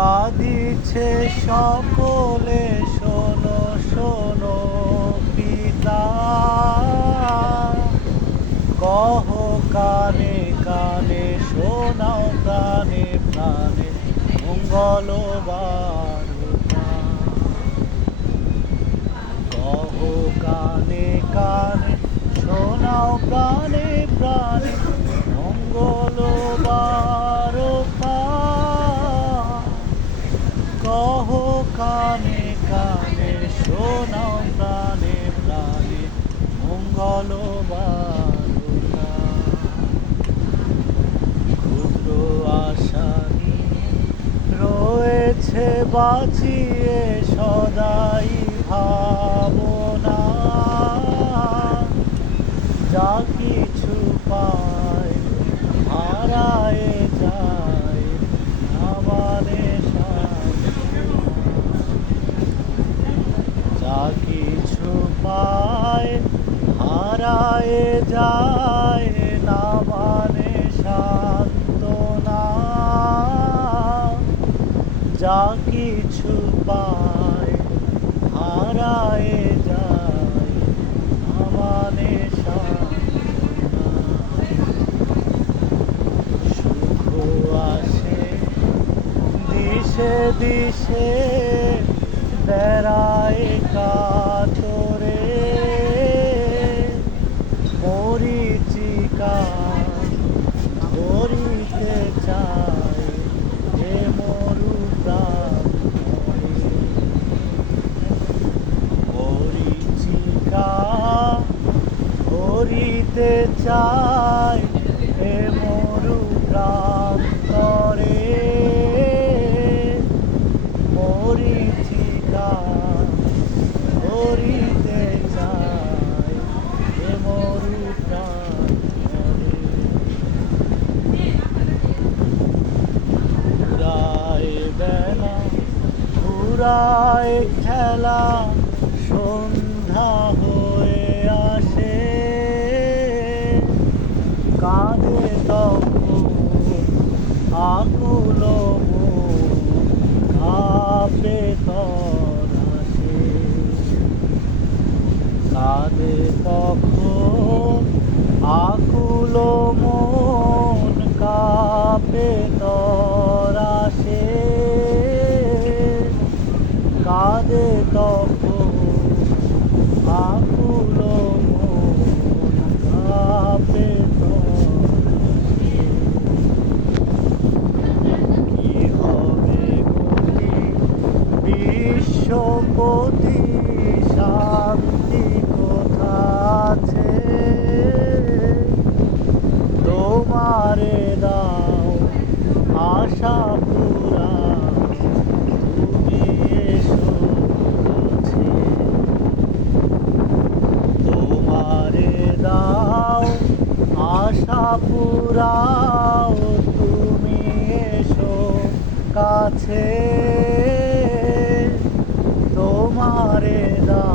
কাঁদিছে সকলে, শোনো শোনো পিতা, কহ কানে কানে, শোনাও প্রাণে প্রাণে মঙ্গল বার্তা। কহ কানে কানে, শোনাও প্রাণে প্রাণে মঙ্গল বার্তা। কহ কানে কানে, শোনাও প্রাণে প্রাণে মঙ্গল বার্তা। ক্ষুদ্র আশা নিয়ে রয়েছে বাঁচিয়ে সদাই ভাবনা, যা কিছু পায় হারায় যায় না মানে সান্ত্বনা। যা কিছু পায় হারায় যায় না মানে সান্ত্বনা। যা কিছু পায় হারায় যায় না মানে সান্ত্বনা। সুখ আসে দিশে দিশে, বেড়ায় কাতরে মরিচিকা ধরিতে চায় এ মরু প্রান্তরে। মরিচিকা ধরিতে চায় এ মরু প্রান্তরে। মরিচিকা ধরিতে চায় এ মরু প্রান্তরে। ঘুরায় বেলা ঘুরায় খেলা, সন্ধ্যা হয়ে আসে কাঁধে তখন আকুল মন, কাঁপে তরাসে। কাঁধে তখন আকুল মন, কাঁপে তরাসে। কাঁধে তখন আকুল মন, কাঁপে তরাসে। কি হবে গতি বিশ্বপতি, শান্তি কোথা আছে? তোমারে দাও আশা পুরাও, তুমি এসো কাছে। তোমারে দাও আশা পুরাও, তুমি এসো কাছে। তোমারে দাও